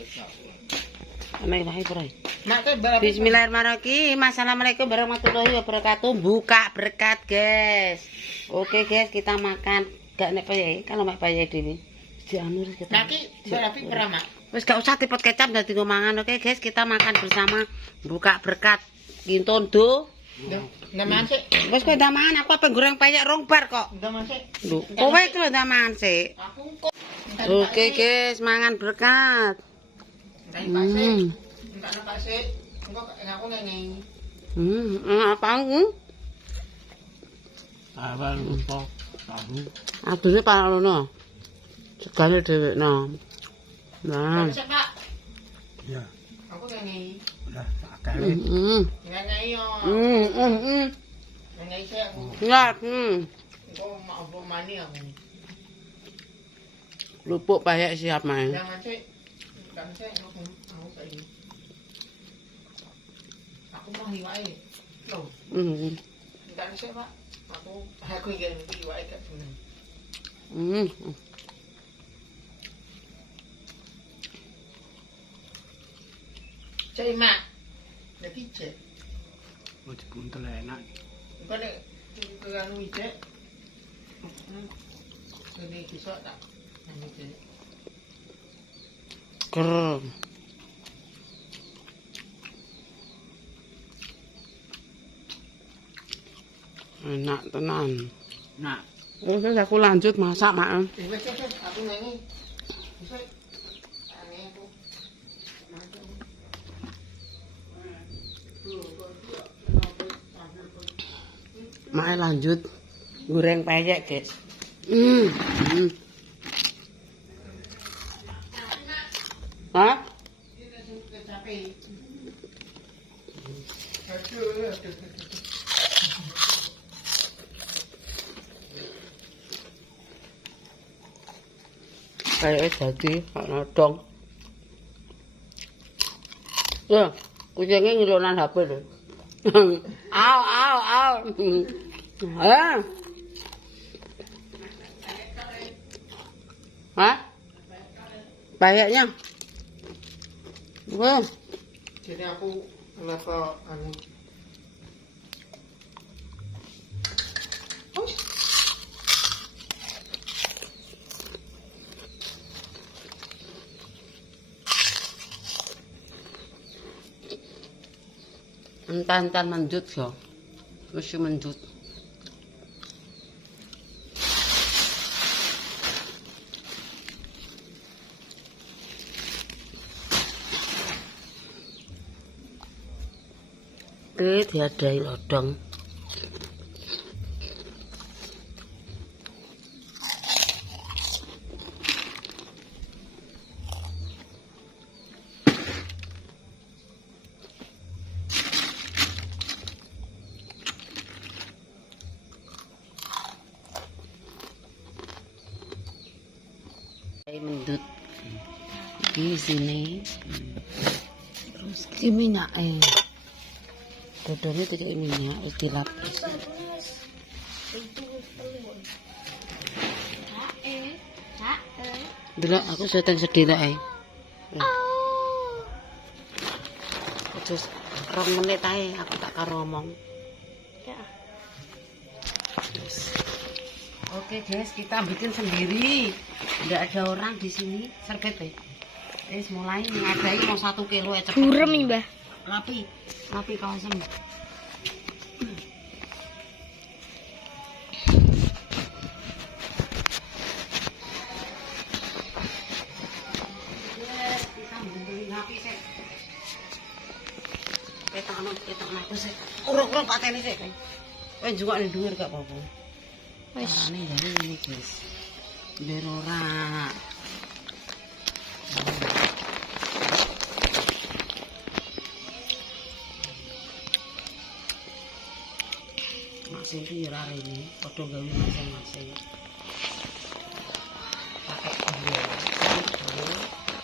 Bismillahirrahmanirrahim. Assalamualaikum warahmatullahi wabarakatuh. Buka berkat, guys. Oke, guys, kita makan. Gak nek paye, kalau mek paye dhewe. Dianur kita. Naki, berapi peramak. Wis gak usah dipot kecap dadi ngomangan. Oke, guys, kita makan bersama. Buka berkat. Kintondo. Ndaman sik. Wis kowe ndaman, aku apa goreng payek rong bar kok. Ndaman sik. Lho, kowe iki lho ndaman sik. Aku kok. Oke, guys, mangan berkat. Enggak nampak sik. Engko aku ngene. Apa aku? Awal lupa tahu. Adune parono. Segane dhewekno. Nah. Sik, Pak. Ya, Aku ngene. lah tak kali. Ngene yo. Ngene sik aku. Ya, Engko mau apa mani aku. lupuk payek siap main. Jangan sik. Kan sik aku saiki. Aku mau hiwae. Loh, enggak sik, Pak. Aku ingin hiwae gak seneng. Cek mak. Lagi cek. Oh, dipuntel enak. Engko nek anu cek. Ini bisa tak? Anu cek. Ker. Enak tenan. Nah, Terus aku lanjut masak, Mak. Wes aku nyanyi. Bisa. Aneh aku. Mak lanjut goreng payek, guys. Hah? Kayak jadi nodong. Ya, kucingnya ngilonan HP lho. Au. Hah? Payeknya. Wah, Jadi aku level anu. entar mendut yo. Mesti mendut. Oke, diadai lodong. Mendut di sini. Terus di minyak dodolnya tidak minyak dilapis. Delok aku sedang sedih lah terus 2 menit ae aku tak karo ngomong. Oke guys, kita bikin sendiri. Tidak ada orang di sini. Serpet ya. Mulai ngadai mau 1 kilo ya cepet. Burem nih, Mbah. Rapi kawasan. Yes, kita beli rapi sih. Kita aku sih. Urung pateni sih. Kowe juga ning dhuwur gak apa-apa. Carane ya ini guys. Biar ora. Masih itu ya ini, foto gawe masing-masing. Pakai gula,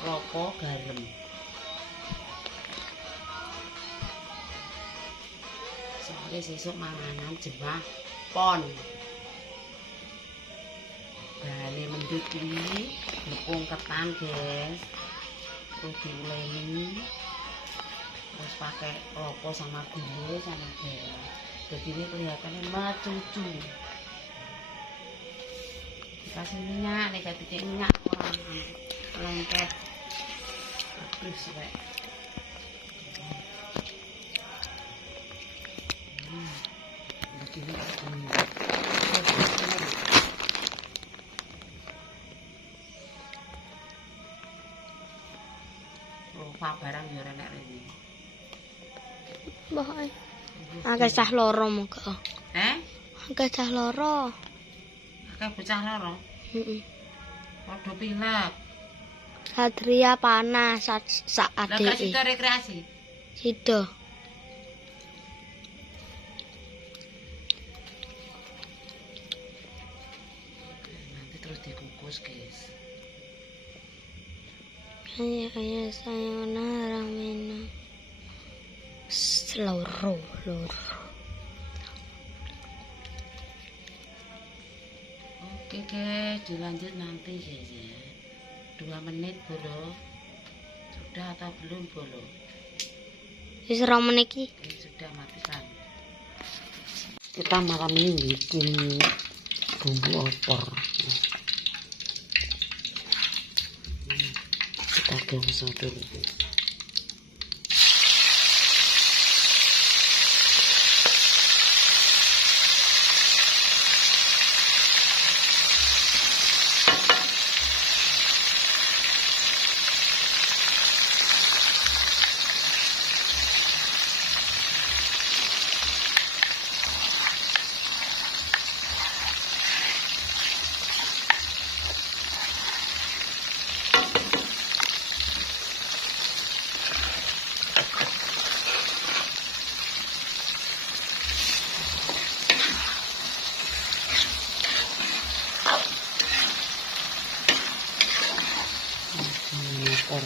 lopo, garam. Soalnya sesuk manganan jemah pon. Bale mendut ini, tepung ketan guys. terus diuleni, terus pakai lopo sama gula sama garam. Jadi ini kelihatannya macucu. Dikasih minyak, nih titik minyak orang lengket. Bagus wek. Begini. Lupa barang yo renek rene. Mbah ae. Akeh cah loro monggo. Akeh cah loro. Akeh bocah loro. Heeh. Padha pilek. Satria panas saat Lah gak sida rekreasi. Sido. Nanti terus dikukus, guys. Ayah sayonara mena. Loro. Oke guys, dilanjut nanti guys ya. 2 menit bolo. Sudah atau belum bolo? Wis 2 menit iki. Oke, sudah matikan. Kita malam ini bikin bumbu opor. Kita gosok dulu. Opor.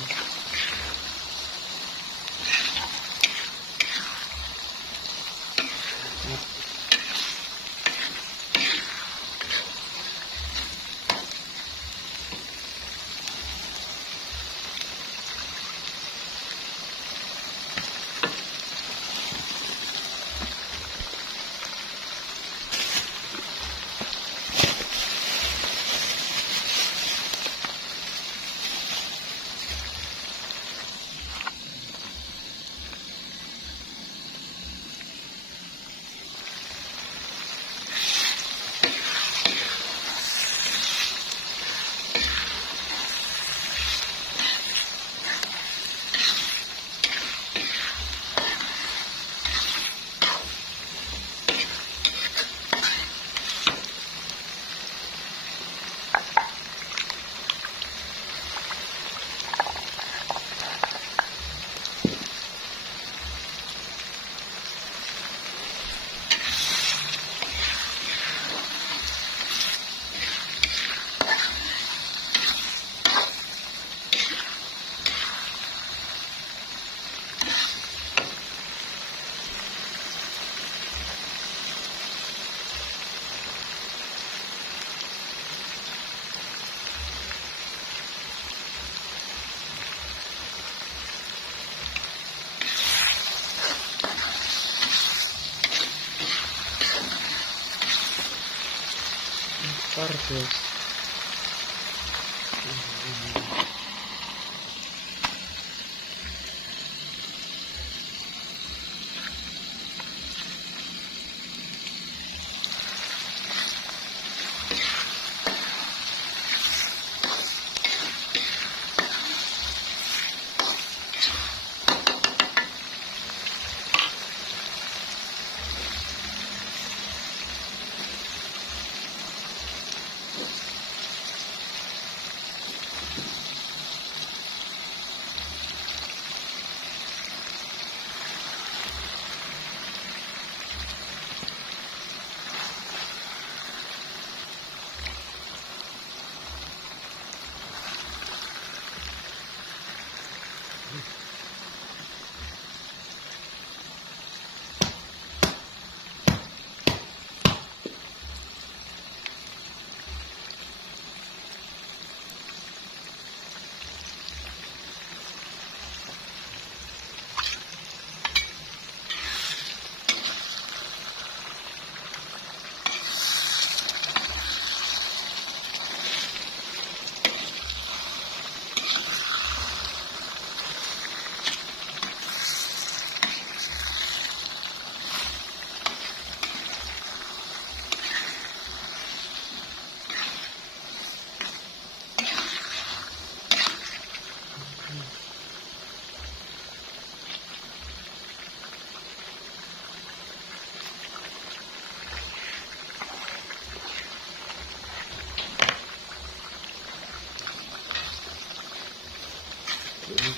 Opor, guys.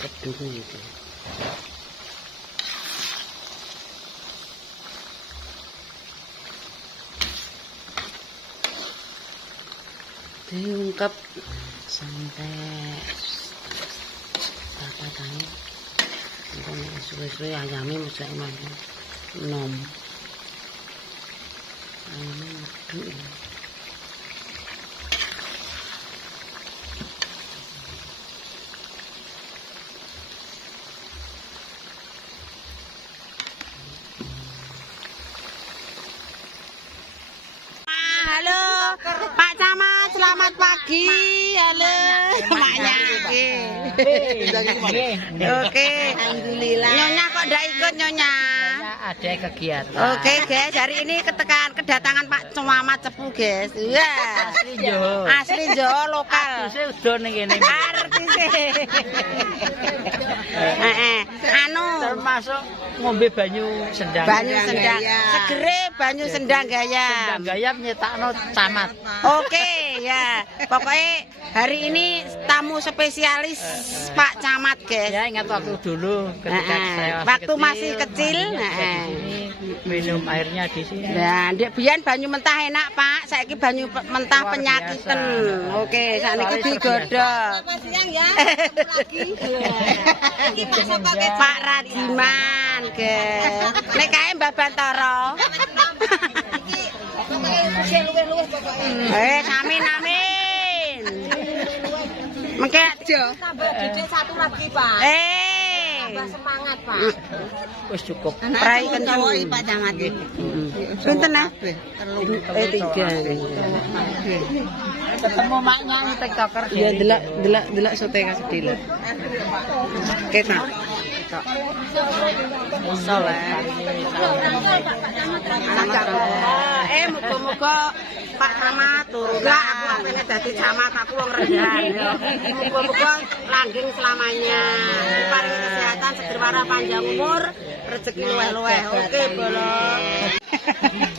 kedung itu. Diungkep sampai apa tadi? Ini suwe-suwe ayamnya mesti makan nom. Ayamnya meduk. Halo, Pak Camat, selamat pagi. Halo, maknya. Oke, alhamdulillah. Nyonya kok ndak ikut Nyonya? Ada kegiatan. Oke, guys, hari ini kedatangan Pak Camat Cepu, guys. Wah, Asli Jawa. asli Jawa lokal. Saya udah ning kene. Artise. Anu, Termasuk ngombe banyu sendang. banyu sendang. Segere banyu sendang gaya. Sendang gayam nyetakno camat. Oke ya, pokoknya hari ini tamu spesialis Pak Camat, guys. Ya ingat waktu dulu ketika saya Waktu masih kecil. Minum airnya di sini. Nah, ndek biyen banyu mentah enak, Pak. Saiki banyu mentah Luar penyakiten. biasa. Oke, sakniki Soalnya digodhog. Pak Radiman, guys. Nek kae Mbah Bantara. Amin amin. Mengke Tambah didik satu lagi, Pak. Tambah semangat, Pak. Wis cukup. Prai kencang Pak Camat. Pinten ah? 3. Ketemu maknya ning TikToker. Iya, delok sote kasih dile. Kita. Soleh. Muga-muga Pak Camat turun. Lah aku apene dadi camat, aku wong rendahan. Muga-muga langgeng selamanya. Diparingi kesehatan, seger waras, panjang umur, rezeki luweh-luweh. Oke, bolong.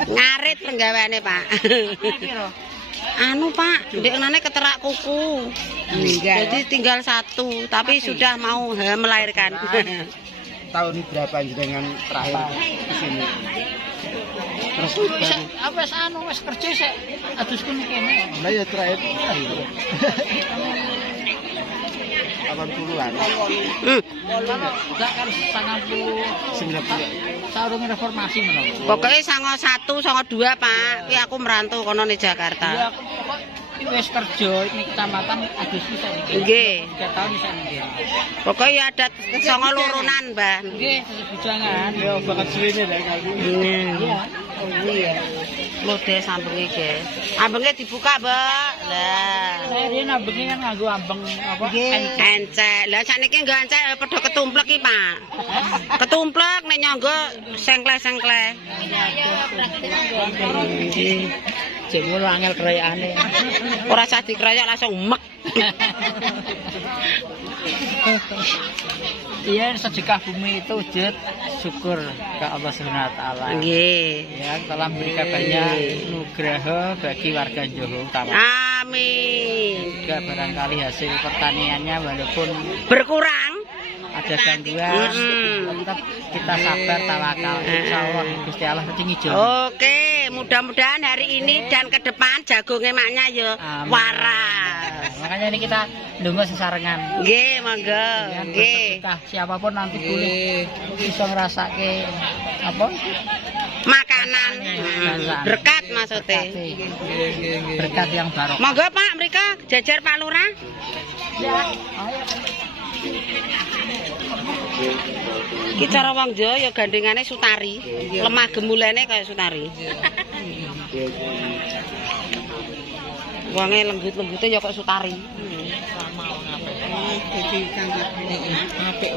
Ngarit penggaweane, Pak. Anu Pak, ndek ngene keterak kuku. Jadi tinggal 1, tapi sudah mau melahirkan. Tahun berapa jenengan terakhir di sini? Terus Wis anu wis kerja sik adusku ning kene. lah ya terakhir 80-an. Enggak kan 90 saurunge reformasi menawa. Pokoknya sango 1, sango 2 Pak. Kuwi aku merantau kono ning Ya Jakarta. aku pokok wis kerja ning kecamatan Agustus niki. Nggih. 3 tahun bisa niki. Pokoknya ya ada sango loronan, Mbah. Nggih, bujangan. Ya bakat suwene lah kali. Iya. Oh iya. Lode sambenge, guys. Ambenge dibuka, Mbak. Lah. Saya riyen ambenge kan nganggo ambeng apa? Encek. Lah sakniki nggo encek padha ketumplek iki, Pak. Ketumplek nek nyangga sengkleh-sengkleh. Jemur angel kerayane. Ora usah dikroyok langsung mek. Iya, sedekah bumi itu wujud syukur ke Allah Subhanahu wa taala. Nggih. Ya, telah memberikan banyak nugraha bagi warga Johor Utara. Amin. Juga barangkali hasil pertaniannya walaupun Berkurang. ada gangguan, tetap kita sabar tawakal. Insyaallah Gusti Allah mesti ngijo. Oke, mudah-mudahan hari ini dan ke depan jagungnya maknya ya Amin. waras. Makanya ini kita ndonga sesarengan. Nggih, monggo. Nggih. Bersedekah, siapapun nanti boleh bisa ngerasake apa? Makanan berkat maksudnya. Berkat yang barokah. Monggo Pak, mereka jajar Pak Lurah. Iki cara wong Jawa ya gandengane Sutari. Lemah gemulene kaya Sutari. Wonge lembut-lembute ya kaya Sutari. Jadi kan apik